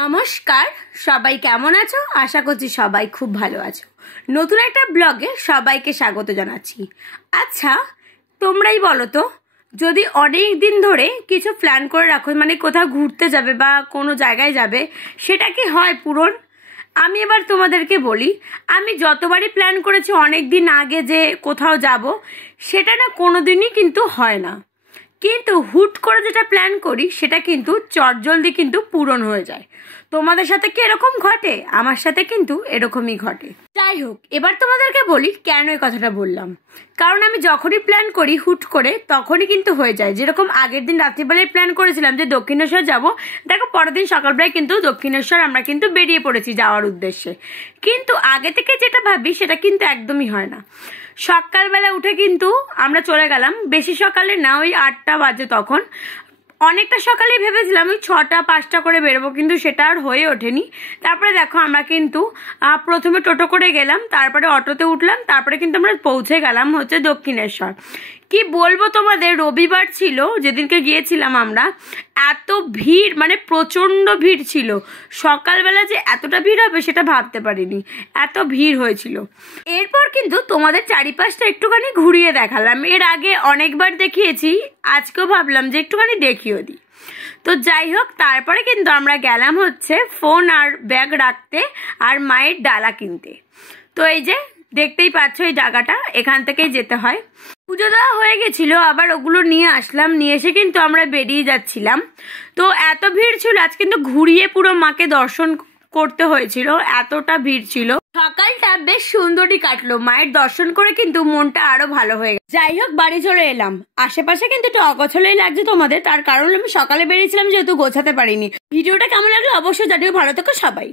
নমস্কার, সবাই কেমন আছো? আশা করছি সবাই খুব ভালো আছো। নতুন একটা ব্লগে সবাইকে স্বাগত জানাচ্ছি। আচ্ছা, তোমরাই বলো তো, যদি অনেক দিন ধরে কিছু প্ল্যান করে রাখো, মানে কোথাও ঘুরতে যাবে বা কোনো জায়গায় যাবে, সেটা কি হয় পূরণ? আমি এবার তোমাদেরকে বলি, আমি যতবারই প্ল্যান করেছি অনেক দিন আগে যে কোথাও যাব, সেটা না কোনোদিনই কিন্তু হয় না। কিন্তু হুট করে যেটা প্ল্যান করি সেটা কিন্তু চটজলদি কিন্তু পূরণ হয়ে যায়। তোমাদের সাথে কি এরকম ঘটে? আমার সাথে কিন্তু এরকমই ঘটে। যাই হোক, এবার তোমাদেরকে বলি কেন এই কথাটা বললাম। কারণ আমি যখনই প্ল্যান করি হুট করে, তখনই কিন্তু হয়ে যায়। যেরকম আগের দিন রাত্রিবেলায় প্ল্যান করেছিলাম যে দক্ষিণেশ্বর যাব, দেখো পরের দিন সকালবেলায় কিন্তু দক্ষিণেশ্বর আমরা কিন্তু বেরিয়ে পড়েছি যাওয়ার উদ্দেশ্যে। কিন্তু আগে থেকে যেটা ভাবি সেটা কিন্তু একদমই হয় না। সকালবেলা উঠে কিন্তু আমরা চলে গেলাম, বেশি সকালে না, ওই 8টা বাজে তখন। অনেকটা সকালে ভেবেছিলাম ওই 6টা 5টা করে বেরোবো, কিন্তু সেটা আর হয়ে ওঠেনি। তারপরে দেখো আমরা কিন্তু প্রথমে টোটো করে গেলাম, তারপরে অটোতে উঠলাম, তারপরে কিন্তু আমরা পৌঁছে গেলাম হচ্ছে দক্ষিণেশ্বর। কি বলবো তোমাদের, রবিবার ছিল যেদিনকে গিয়েছিলাম আমরা, এত ভিড়, মানে প্রচণ্ড ভিড় ছিল। সকালবেলা যে এতটা ভিড় হবে সেটা ভাবতে পারিনি, এত ভিড় হয়েছিল। এরপর কিন্তু তোমাদের চারিপাশটা একটুখানি ঘুরিয়ে দেখালাম। এর আগে অনেকবার দেখিয়েছি, আজকেও ভাবলাম যে একটুখানি দেখিয়ে দিই। তো যাই হোক, তারপরে কিন্তু আমরা গেলাম হচ্ছে ফোন আর ব্যাগ রাখতে আর মায়ের ডালা কিনতে। তো এই যে দেখতেই পাচ্ছ এই জায়গাটা, এখান থেকেই যেতে হয়। পুজো দেওয়া হয়ে গেছিল, আবার ওগুলো নিয়ে আসলাম, নিয়ে এসে কিন্তু আমরা বেরিয়ে যাচ্ছিলাম। তো এত ভিড় ছিল, আজ কিন্তু ঘুরিয়ে পুরো মাকে দর্শন করতে হয়েছিল, এতটা ভিড় ছিল। সকালটা বেশ সুন্দরই কাটলো, মায়ের দর্শন করে কিন্তু মনটা আরো ভালো হয়ে গেল। যাই হোক, বাড়ি চলে এলাম। আশেপাশে কিন্তু একটু অগোছালোই লাগছে তোমাদের, তার কারণ আমি সকালে বেরিয়েছিলাম যেহেতু গোছাতে পারিনি। ভিডিওটা কেমন লাগলো অবশ্যই জানিও। ভালো থেকো সবাই।